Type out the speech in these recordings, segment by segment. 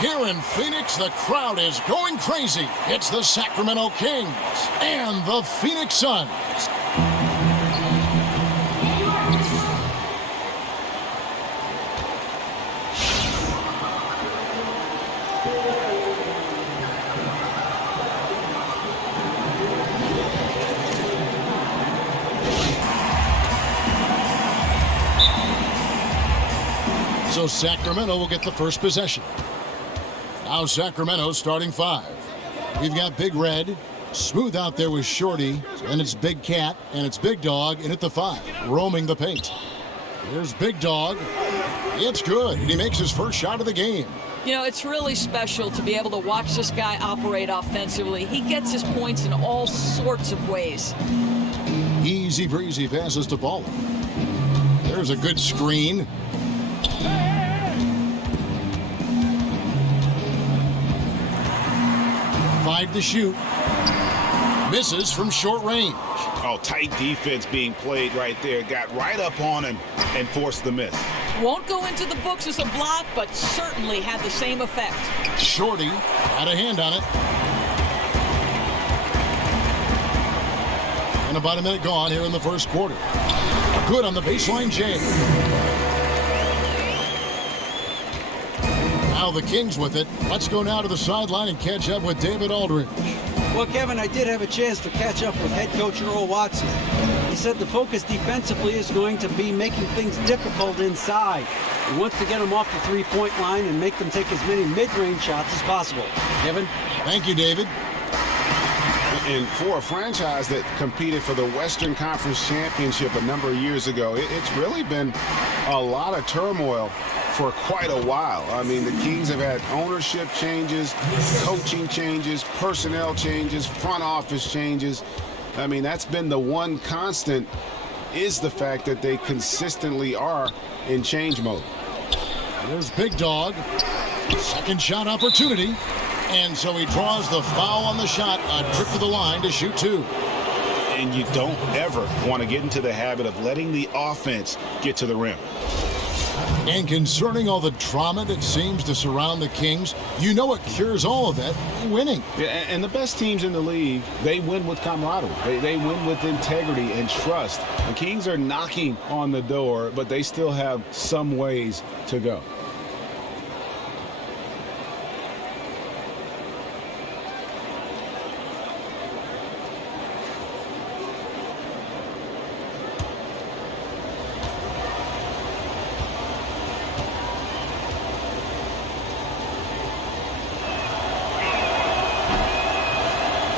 Here in Phoenix, the crowd is going crazy. It's the Sacramento Kings and the Phoenix Suns. So Sacramento will get the first possession. Now Sacramento starting 5. We've got Big Red, smooth out there with Shorty, and it's Big Cat, and it's Big Dog in at the 5, roaming the paint. Here's Big Dog. It's good, and he makes his first shot of the game. You know, it's really special to be able to watch this guy operate offensively. He gets his points in all sorts of ways. Easy breezy passes to Baller. There's a good screen. 5 to shoot. Misses from short range. Oh, tight defense being played right there. Got right up on him and forced the miss. Won't go into the books as a block, but certainly had the same effect. Shorty had a hand on it. And about a minute gone here in the first quarter. Good on the baseline jam. Now the Kings with it. Let's go now to the sideline and catch up with David Aldridge. Well, Kevin, I did have a chance to catch up with head coach Earl Watson. He said the focus defensively is going to be making things difficult inside. He wants to get them off the three-point line and make them take as many mid-range shots as possible. Kevin? Thank you, David. And for a franchise that competed for the Western Conference Championship a number of years ago, it's really been a lot of turmoil for quite a while. I mean, the Kings have had ownership changes, coaching changes, personnel changes, front office changes. I mean, that's been the one constant, is the fact that they consistently are in change mode. There's Big Dog. Second shot opportunity. And so he draws the foul on the shot, a trip to the line to shoot 2. And you don't ever want to get into the habit of letting the offense get to the rim. And concerning all the drama that seems to surround the Kings, you know what cures all of that? Winning. Yeah, and the best teams in the league, they win with camaraderie. They win with integrity and trust. The Kings are knocking on the door, but they still have some ways to go.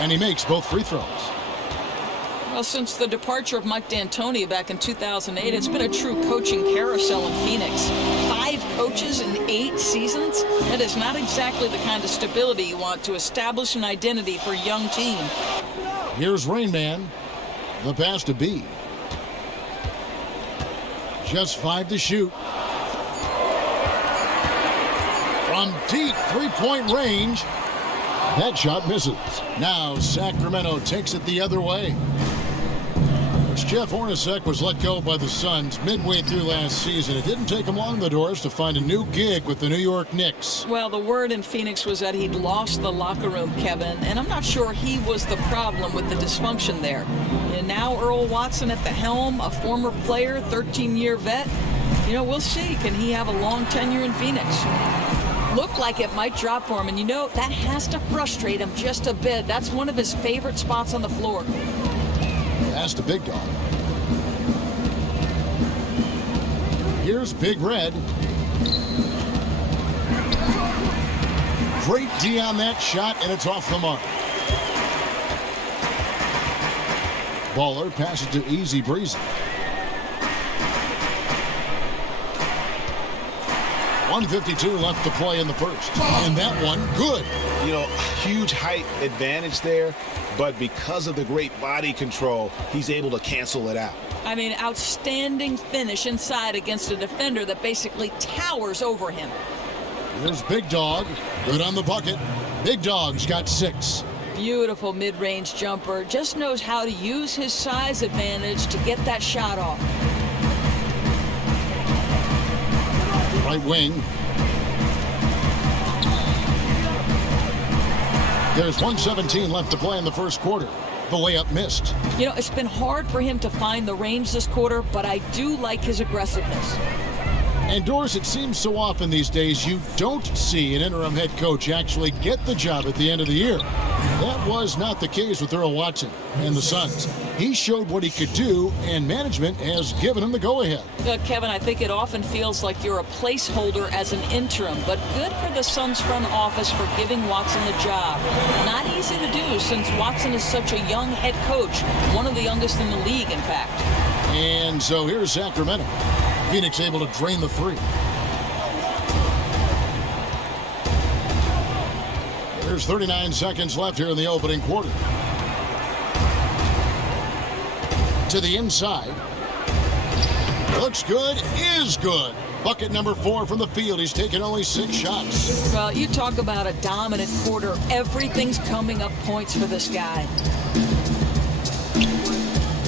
And he makes both free throws. Well, since the departure of Mike D'Antoni back in 2008, it's been a true coaching carousel in Phoenix. 5 coaches in 8 seasons? That is not exactly the kind of stability you want to establish an identity for a young team. Here's Rain Man. The pass to B. Just 5 to shoot. From deep three-point range. That shot misses. Now Sacramento takes it the other way. Coach Jeff Hornacek was let go by the Suns midway through last season. It didn't take him long the doors to find a new gig with the New York Knicks. Well, the word in Phoenix was that he'd lost the locker room, Kevin, and I'm not sure he was the problem with the dysfunction there. And now Earl Watson at the helm, a former player, 13-year vet. You know, we'll see. Can he have a long tenure in Phoenix? Looked like it might drop for him, and you know, that has to frustrate him just a bit. That's one of his favorite spots on the floor. Pass to Big Dog. Here's Big Red. Great D on that shot, and it's off the mark. Baller passes to Easy Breezy. 1:52 left to play in the first. And that one, good. You know, huge height advantage there, but because of the great body control, he's able to cancel it out. I mean, outstanding finish inside against a defender that basically towers over him. There's Big Dog. Good on the bucket. Big Dog's got 6. Beautiful mid-range jumper. Just knows how to use his size advantage to get that shot off. Right wing. There's 1:17 left to play in the first quarter. The layup missed. You know, it's been hard for him to find the range this quarter, but I do like his aggressiveness. And Doris, it seems so often these days you don't see an interim head coach actually get the job at the end of the year. That was not the case with Earl Watson and the Suns. He showed what he could do, and management has given him the go-ahead. Kevin, I think it often feels like you're a placeholder as an interim, but good for the Suns front office for giving Watson the job. Not easy to do since Watson is such a young head coach, one of the youngest in the league, in fact. And so here's Sacramento. Phoenix able to drain the three. There's 39 seconds left here in the opening quarter. To the inside. Looks good, is good. Bucket number 4 from the field. He's taken only 6 shots. Well, you talk about a dominant quarter. Everything's coming up points for this guy.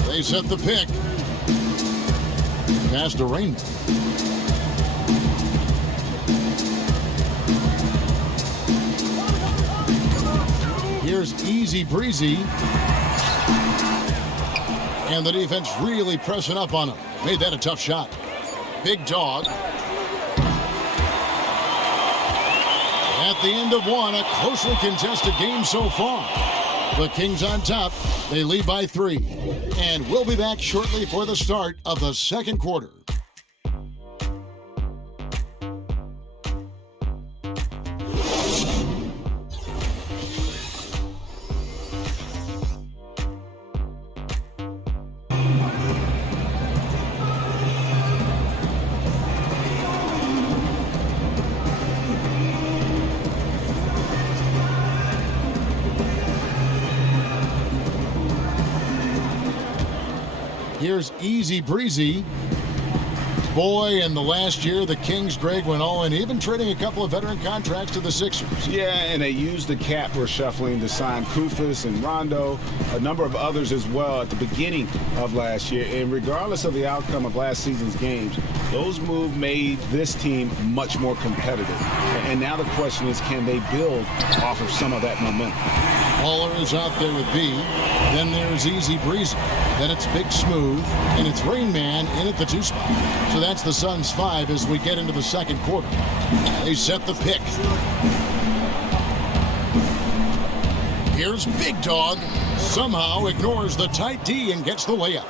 They set the pick. Pass to Rainman. Here's Easy Breezy. And the defense really pressing up on him. Made that a tough shot. Big Dog. At the end of one, a closely contested game so far. The Kings on top. They lead by 3. And we'll be back shortly for the start of the second quarter. Here's Easy Breezy. Boy, in the last year, the Kings, Greg, went all in, even trading a couple of veteran contracts to the Sixers. Yeah, and they used the cap reshuffling to sign Kufis and Rondo, a number of others as well at the beginning of last year. And regardless of the outcome of last season's games, those moves made this team much more competitive. And now the question is, can they build off of some of that momentum? Waller is out there with B. Then there's Easy Breezy. Then it's Big Smooth. And it's Rain Man in at the 2 spot. So that's the Suns' 5 as we get into the second quarter. They set the pick. Here's Big Dog. Somehow ignores the tight D and gets the layup.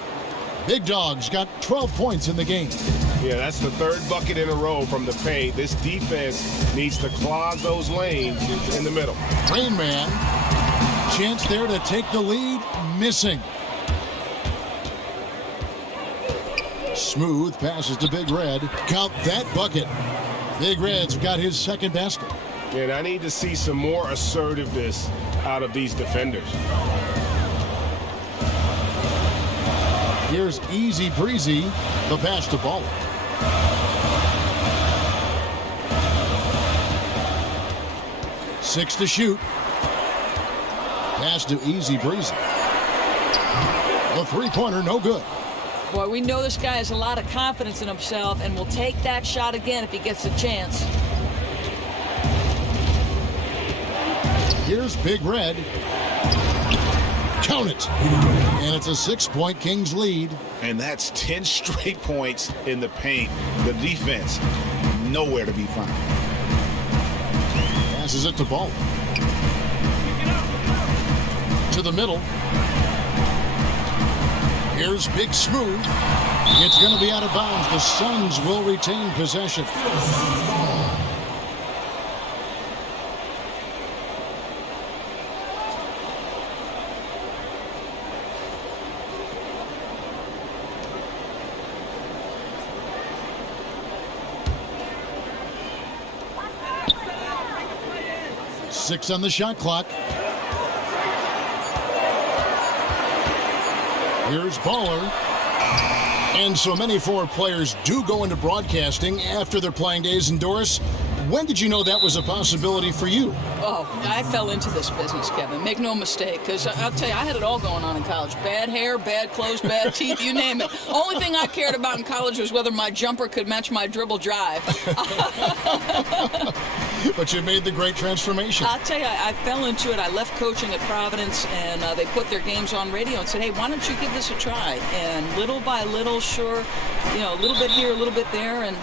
Big Dog's got 12 points in the game. Yeah, that's the 3rd bucket in a row from the paint. This defense needs to clog those lanes in the middle. Rain Man. Chance there to take the lead. Missing. Smooth passes to Big Red. Count that bucket. Big Red's got his 2nd basket. And I need to see some more assertiveness out of these defenders. Here's Easy Breezy. The pass to Baller. Six to shoot. Pass to Easy Breezy. The 3-pointer, no good. Boy, we know this guy has a lot of confidence in himself and will take that shot again if he gets a chance. Here's Big Red. Count it. And it's a 6-point Kings lead. And that's 10 straight points in the paint. The defense, nowhere to be found. Passes it to Ball. To the middle. Here's Big Smooth. It's going to be out of bounds. The Suns will retain possession. Six on the shot clock. Here's Baller. And so many former players do go into broadcasting after their playing days. And Doris, when did you know that was a possibility for you? Oh, I fell into this business, Kevin. Make no mistake, because I'll tell you, I had it all going on in college. Bad hair, bad clothes, bad teeth, you name it. Only thing I cared about in college was whether my jumper could match my dribble drive. But you made the great transformation. I'll tell you, I fell into it. I left coaching at Providence, and they put their games on radio and said, hey, why don't you give this a try? And little by little, sure, a little bit here, a little bit there, and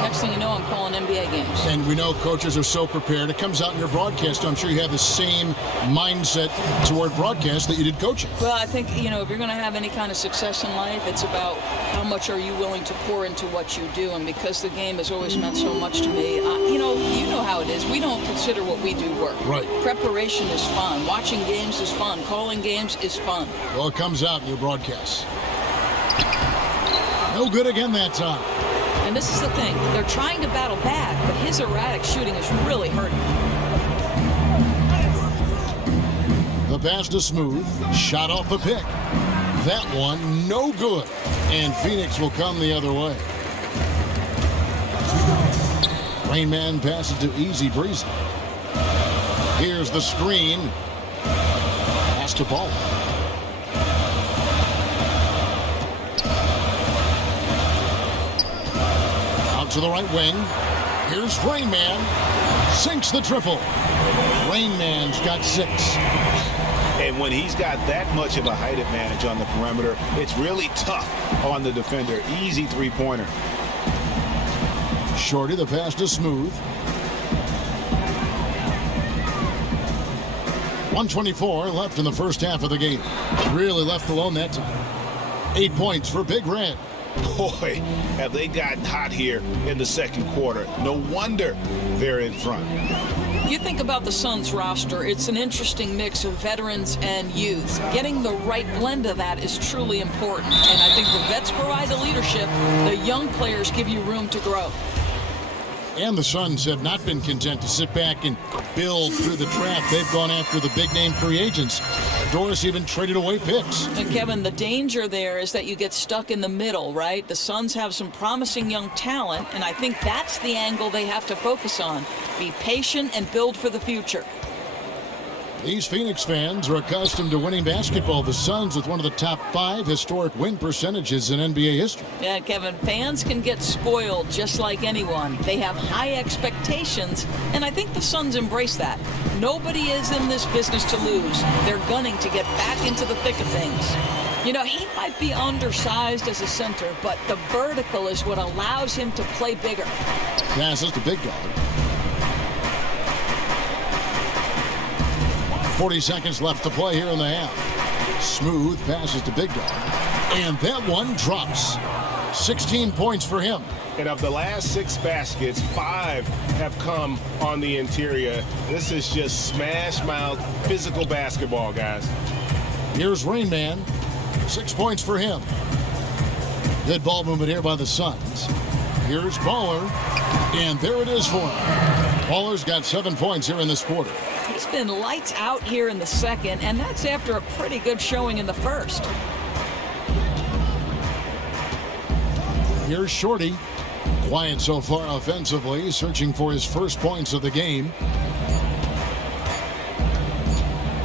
next thing you know, I'm calling NBA games. And we know coaches are so prepared. It comes out in your broadcast. I'm sure you have the same mindset toward broadcast that you did coaching. Well, I think, if you're going to have any kind of success in life, it's about how much are you willing to pour into what you do. And because the game has always meant so much to me, you know how it is. We don't consider what we do work. Right. Preparation is fun. Watching games is fun. Calling games is fun. Well, it comes out in your broadcast. No good again that time. And this is the thing. They're trying to battle back, but his erratic shooting is really hurting. The pass to Smooth. Shot off the pick. That one, no good. And Phoenix will come the other way. Rain Man passes to Easy Breezy. Here's the screen. Pass to Ball. Out to the right wing. Here's Rain Man. Sinks the triple. Rain Man's got 6. And when he's got that much of a height advantage on the perimeter, it's really tough on the defender. Easy three-pointer. Shorty, the pass to Smooth. 1:24 left in the first half of the game. Really left alone that time. 8 points for Big Red. Boy, have they gotten hot here in the second quarter. No wonder they're in front. You think about the Suns roster, it's an interesting mix of veterans and youth. Getting the right blend of that is truly important. And I think the vets provide the leadership. The young players give you room to grow. And the Suns have not been content to sit back and build through the draft. They've gone after the big-name free agents. Doris even traded away picks. And Kevin, the danger there is that you get stuck in the middle, right? The Suns have some promising young talent, and I think that's the angle they have to focus on. Be patient and build for the future. These Phoenix fans are accustomed to winning basketball. The Suns with one of the top 5 historic win percentages in NBA history. Yeah, Kevin, fans can get spoiled just like anyone. They have high expectations, and I think the Suns embrace that. Nobody is in this business to lose. They're gunning to get back into the thick of things. He might be undersized as a center, but the vertical is what allows him to play bigger. Passes to Big Dog. 40 seconds left to play here in the half. Smooth passes to Big Dog. And that one drops. 16 points for him. And of the last 6 baskets, 5 have come on the interior. This is just smash mouth physical basketball, guys. Here's Rain Man. 6 points for him. Good ball movement here by the Suns. Here's Baller. And there it is for him. Baller's got 7 points here in this quarter. He's been lights out here in the second, and that's after a pretty good showing in the first. Here's Shorty. Quiet so far offensively, searching for his first points of the game.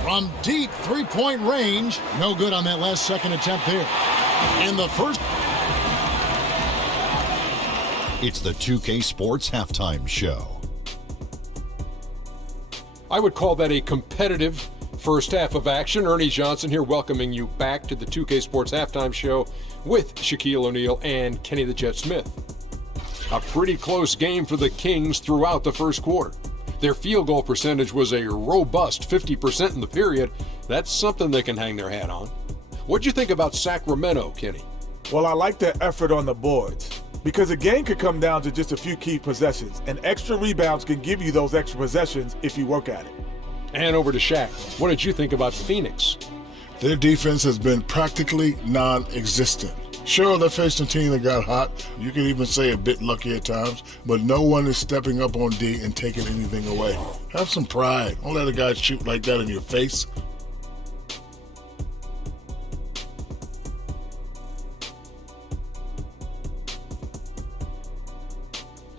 From deep three-point range. No good on that last second attempt there. And the first. It's the 2K Sports Halftime Show. I would call that a competitive first half of action. Ernie Johnson here welcoming you back to the 2K Sports Halftime Show with Shaquille O'Neal and Kenny the Jet Smith. A pretty close game for the Kings throughout the first quarter. Their field goal percentage was a robust 50% in the period. That's something they can hang their hat on. What'd you think about Sacramento, Kenny? Well, I like their effort on the boards, because a game could come down to just a few key possessions, and extra rebounds can give you those extra possessions if you work at it. And over to Shaq. What did you think about Phoenix? Their defense has been practically non-existent. Sure, they're facing a team that got hot. You can even say a bit lucky at times, but no one is stepping up on D and taking anything away. Have some pride. Don't let a guy shoot like that in your face.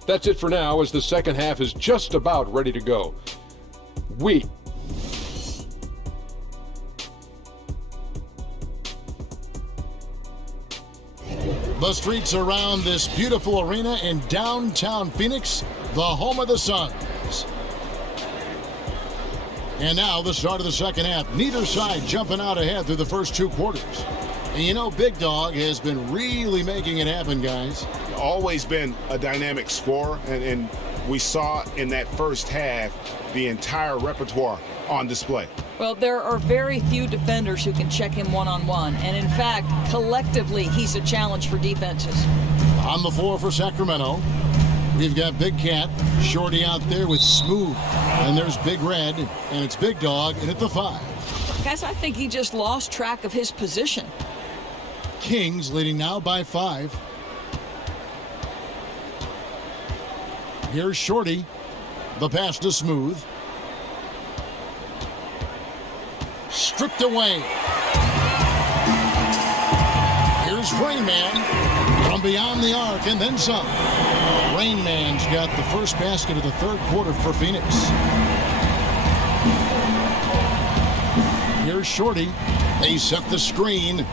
That's it for now, as the second half is just about ready to go. The streets around this beautiful arena in downtown Phoenix, the home of the Suns. Tendencies. And now the start of the second half. Neither side jumping out ahead through the first 2 quarters. And you know, Big Dog has been really making it happen, guys. Always been a dynamic scorer, and we saw in that first half the entire repertoire on display. Well, there are very few defenders who can check him one-on-one. And in fact, collectively, he's a challenge for defenses. On the floor for Sacramento, we've got Big Cat, Shorty out there with Smooth. And there's Big Red, and it's Big Dog in at the 5. Guys, I think he just lost track of his position. Kings leading now by 5. Here's Shorty. The pass to Smooth. Stripped away. Here's Rain Man from beyond the arc and then some. Rain Man's got the first basket of the 3rd quarter for Phoenix. Here's Shorty. They set the screen.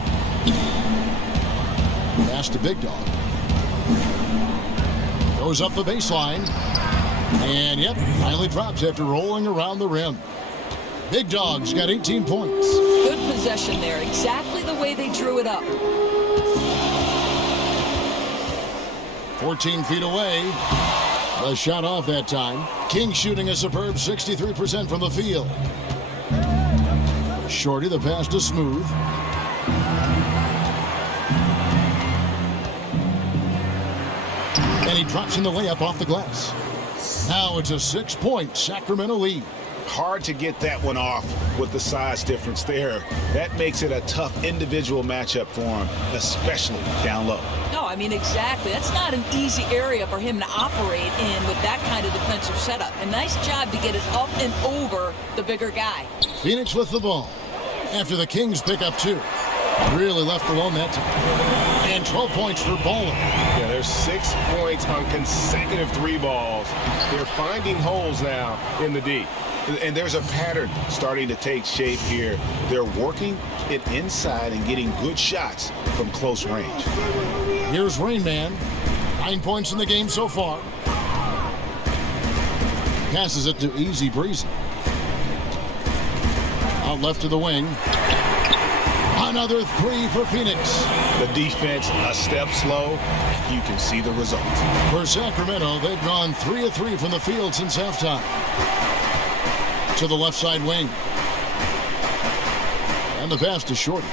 Pass to Big Dog. Goes up the baseline. And yep, finally drops after rolling around the rim. Big Dog's got 18 points. Good possession there, exactly the way they drew it up. 14 feet away. The shot off that time. King shooting a superb 63% from the field. Shorty, the pass to Smooth. And he drops in the layup off the glass. Now it's a 6-point Sacramento lead. Hard to get that one off with the size difference there. That makes it a tough individual matchup for him, especially down low. No, I mean, exactly. That's not an easy area for him to operate in with that kind of defensive setup. A nice job to get it up and over the bigger guy. Phoenix with the ball after the Kings pick up 2. Really left alone that time. And 12 points for Baller. Yeah, there's 6 points on consecutive 3 balls. They're finding holes now in the D. And there's a pattern starting to take shape here. They're working it inside and getting good shots from close range. Here's Rain Man. 9 points in the game so far. Passes it to Easy Breezy. Out left to the wing. Another 3 for Phoenix. The defense a step slow. You can see the result. For Sacramento, they've gone 3 of 3 from the field since halftime. To the left side wing. And the pass to Shorty.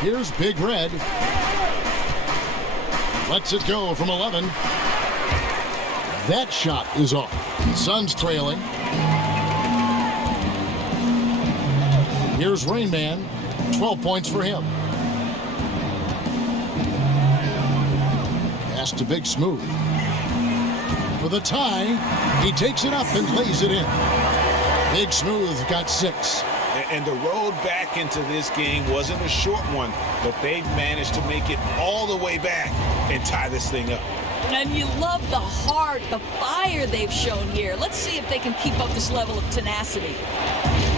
Here's Big Red. Lets it go from 11. That shot is off. Suns trailing. Here's Rain Man. 12 points for him. Pass to Big Smooth. For the tie, he takes it up and lays it in. Big Smooth got 6. And the road back into this game wasn't a short one, but they've managed to make it all the way back and tie this thing up. And you love the heart, the fire they've shown here. Let's see if they can keep up this level of tenacity.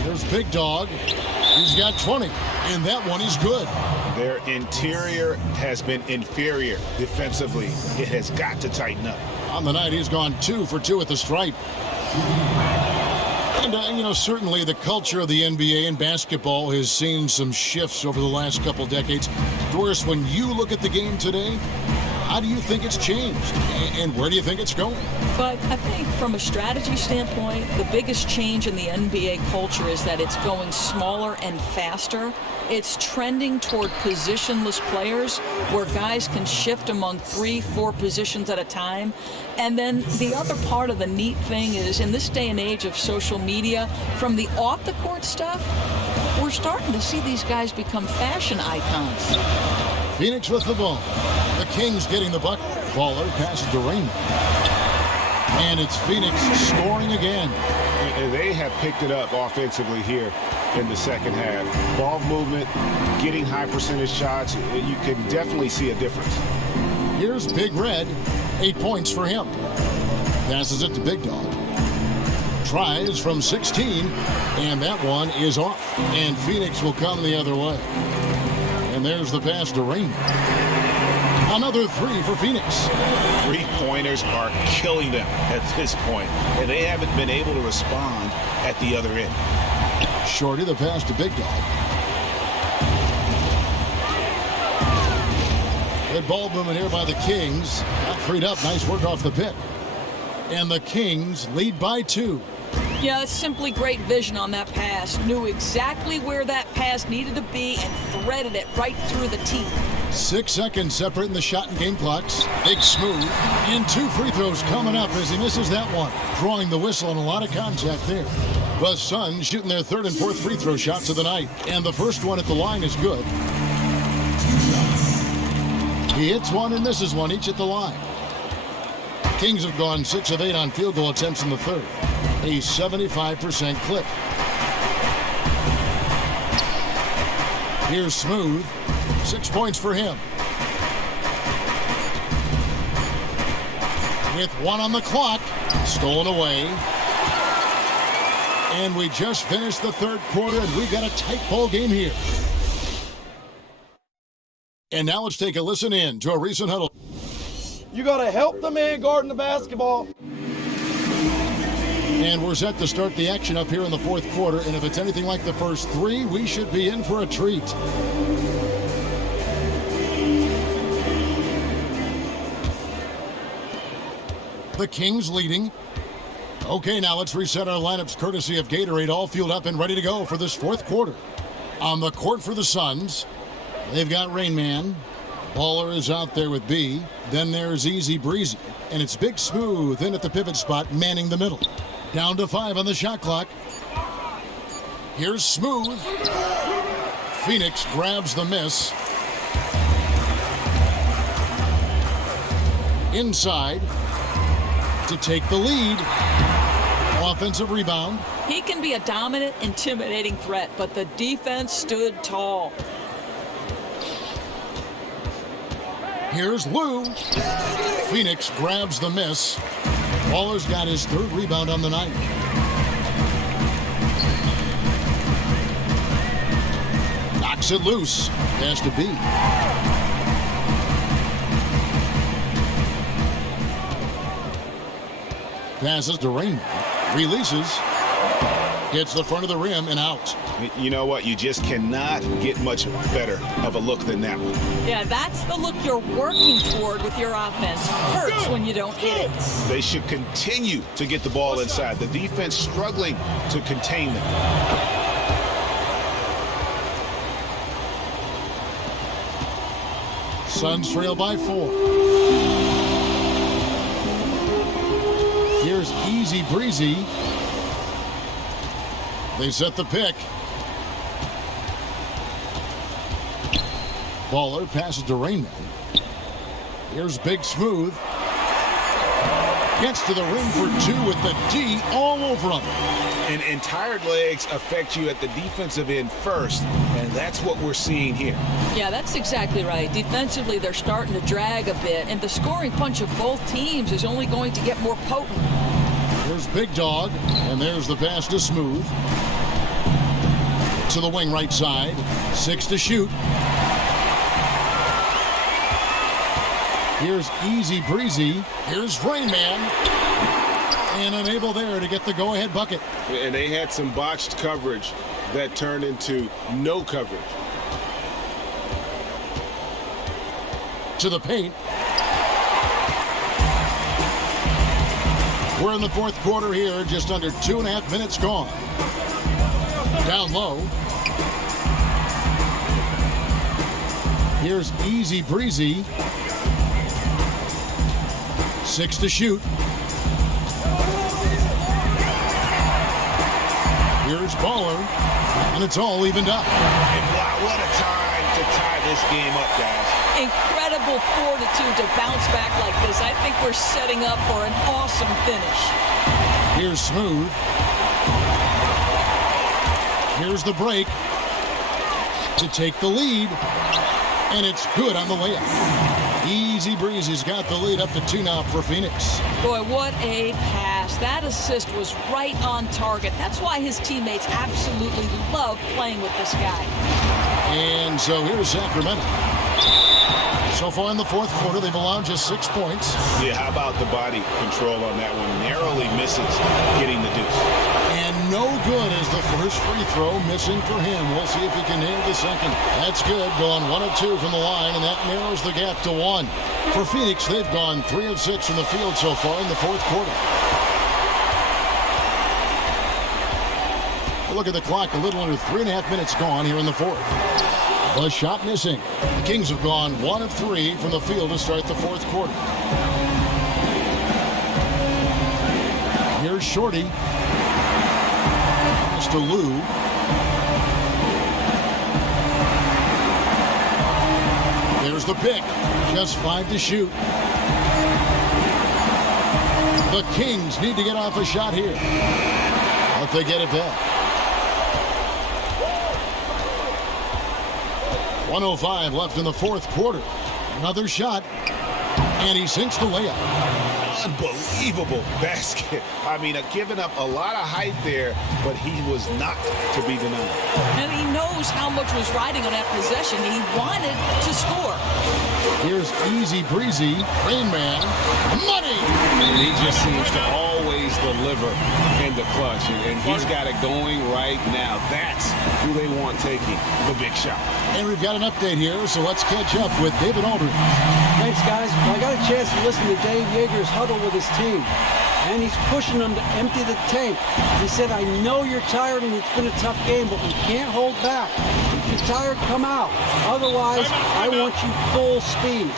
There's Big Dog. He's got 20, and that one is good. Their interior has been inferior defensively. It has got to tighten up. On the night, he's gone 2 for 2 at the stripe. And, you know, certainly the culture of the NBA and basketball has seen some shifts over the last couple decades. Doris, when you look at the game today, how do you think it's changed? And where do you think it's going? But I think from a strategy standpoint, the biggest change in the NBA culture is that it's going smaller and faster. It's trending toward positionless players where guys can shift among 3-4 positions at a time. And then the other part of the neat thing is, in this day and age of social media, from the off-the-court stuff, we're starting to see these guys become fashion icons. Phoenix with the ball. The Kings getting the bucket. Baller passes to Rain. And it's Phoenix scoring again. And they have picked it up offensively here in the second half. Ball movement, getting high percentage shots. You can definitely see a difference. Here's Big Red. 8 points for him. Passes it to Big Dog. Tries from 16, and that one is off. And Phoenix will come the other way. And there's the pass to Rain. Another three for Phoenix. Three-pointers are killing them at this point, and they haven't been able to respond at the other end. Shorty the pass to Big Dog. Good ball movement here by the Kings. Got freed up. Nice work off the pick. And the Kings lead by 2. Yeah, it's simply great vision on that pass. Knew exactly where that pass needed to be and threaded it right through the teeth. 6 seconds separating the shot and game clocks. Big smooth. And 2 free throws coming up as he misses that one. Drawing the whistle and a lot of contact there. The Suns shooting their 3rd and 4th free throw shots of the night. And the first one at the line is good. He hits one and misses one, each at the line. Kings have gone 6 of 8 on field goal attempts in the 3rd. A 75% clip. Here's Smooth. 6 points for him. With 1 on the clock. Stolen away. And we just finished the 3rd quarter, and we've got a tight ball game here. And now let's take a listen in to a recent huddle. You got to help the man guarding the basketball. And we're set to start the action up here in the 4th quarter. And if it's anything like the first 3, we should be in for a treat. The Kings leading. Okay, now let's reset our lineups courtesy of Gatorade, all fueled up and ready to go for this 4th quarter. On the court for the Suns, they've got Rain Man. Baller is out there with B. Then there's Easy Breezy. And it's Big Smooth in at the pivot spot, manning the middle. Down to 5 on the shot clock. Here's Smooth. Phoenix grabs the miss. Inside to take the lead. Offensive rebound. He can be a dominant, intimidating threat, but the defense stood tall. Here's Lou. Phoenix grabs the miss. Baller's got his 3rd rebound on the night. Knocks it loose. Pass to B. Passes to Raymond. Releases. Hits the front of the rim and out. You know what? You just cannot get much better of a look than that one. Yeah, that's the look you're working toward with your offense. Hurts when you don't hit it. They should continue to get the ball inside. The defense struggling to contain them. Suns trail by 4. Here's Easy Breezy. They set the pick. Baller passes to Rainman. Here's Big Smooth. Gets to the rim for 2 with the D all over him. And tired legs affect you at the defensive end first, and that's what we're seeing here. Yeah, that's exactly right. Defensively, they're starting to drag a bit, and the scoring punch of both teams is only going to get more potent. There's Big Dog, and there's the pass to Smooth. To the wing right side. 6 to shoot. Here's Easy Breezy. Here's Rainman. And unable there to get the go-ahead bucket. And they had some botched coverage that turned into no coverage. To the paint. We're in the 4th quarter here, just under 2.5 minutes gone. Down low. Here's Easy Breezy. 6 to shoot. Here's Baller, and it's all evened up. And wow, what a time to tie this game up, guys. Incredible fortitude to bounce back like this. I think we're setting up for an awesome finish. Here's Smooth. Here's the break to take the lead, and it's good on the layup. Easy Breezy's got the lead up to 2 now for Phoenix. Boy, what a pass. That assist was right on target. That's why his teammates absolutely love playing with this guy. And so here's Sacramento. So far in the fourth quarter, they've allowed just 6 points. Yeah, how about the body control on that one? Narrowly misses getting the deuce. And no good is the first free throw, missing for him. We'll see if he can nail the second. That's good, going 1 of 2 from the line, and that narrows the gap to 1. For Phoenix, they've gone 3 of 6 from the field so far in the fourth quarter. Look at the clock, a little under 3.5 minutes gone here in the fourth. The shot missing. The Kings have gone 1 of 3 from the field to start the fourth quarter. Here's Shorty. To Lou. There's the pick. Just 5 to shoot. The Kings need to get off a shot here. But they get it back. 1:05 left in the fourth quarter. Another shot. And he sinks the layup. Unbelievable basket. I mean, giving up a lot of height there, but he was not to be denied. And he knows how much was riding on that possession. He wanted to score. Here's Easy Breezy, Rain Man, money! And he just seems to always deliver in the clutch, and he's got it going right now. That's who they want taking the big shot. And we've got an update here, so let's catch up with David Aldridge. Thanks, guys. I got a chance to listen to Dave Yeager's huddle with his team, and he's pushing them to empty the tank. He said, I know you're tired and it's been a tough game, but we can't hold back. If you're tired, come out. Otherwise, I want you full speed,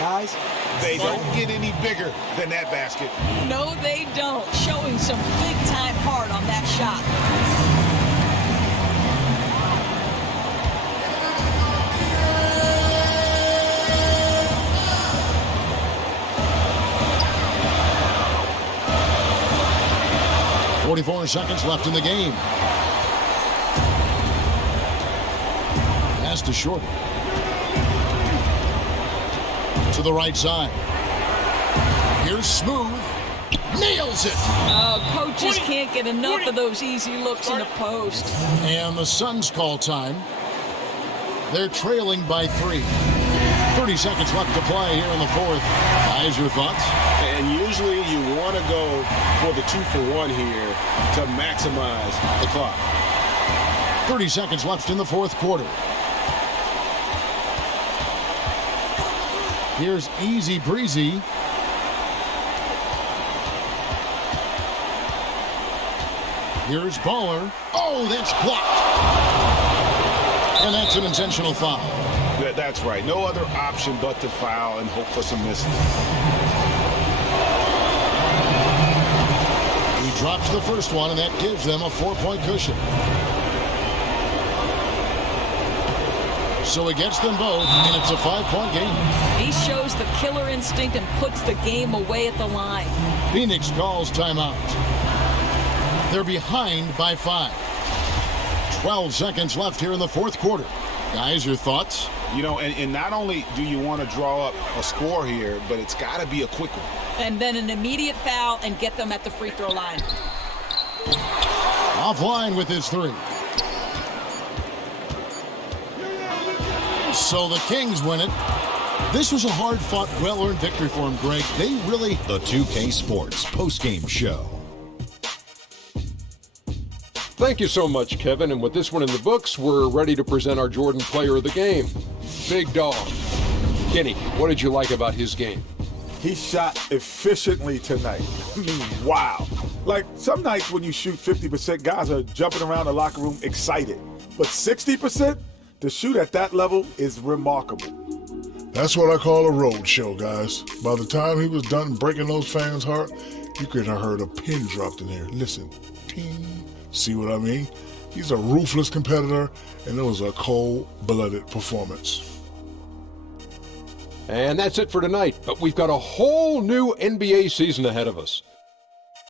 guys. They don't get any bigger than that basket. No, they don't. Showing some big-time heart on that shot. .44 seconds left in the game. Pass to Shorty. To the right side. Here's Smooth. Nails it! Coaches can't get enough of those easy looks in the post. And the Suns call time. They're trailing by 3. 30 seconds left to play here in the fourth. Guys, your thoughts? And usually you want to go for the 2-for-1 here to maximize the clock. 30 seconds left in the fourth quarter. Here's Easy Breezy. Here's Baller. Oh, that's blocked. And that's an intentional foul. That's right. No other option but to foul and hope for some misses. He drops the first one, and that gives them a 4-point cushion. So he gets them both, and it's a 5-point game. He shows the killer instinct and puts the game away at the line. Phoenix calls timeout. They're behind by 5. 12 seconds left here in the fourth quarter. Guys, your thoughts? You know, and not only do you want to draw up a score here, but it's got to be a quick one. And then an immediate foul and get them at the free throw line. Offline with his 3. So the Kings win it. This was a hard-fought, well-earned victory for them, Greg. They really... The 2K Sports postgame show. Thank you so much, Kevin. And with this one in the books, we're ready to present our Jordan player of the game, Big Dog. Kenny, what did you like about his game? He shot efficiently tonight. I mean, wow. Like, some nights when you shoot 50%, guys are jumping around the locker room excited. But 60%, to shoot at that level is remarkable. That's what I call a road show, guys. By the time he was done breaking those fans' heart, you could have heard a pin dropped in there. Listen, ping. See what I mean? He's a ruthless competitor, and it was a cold-blooded performance. And that's it for tonight, but we've got a whole new NBA season ahead of us.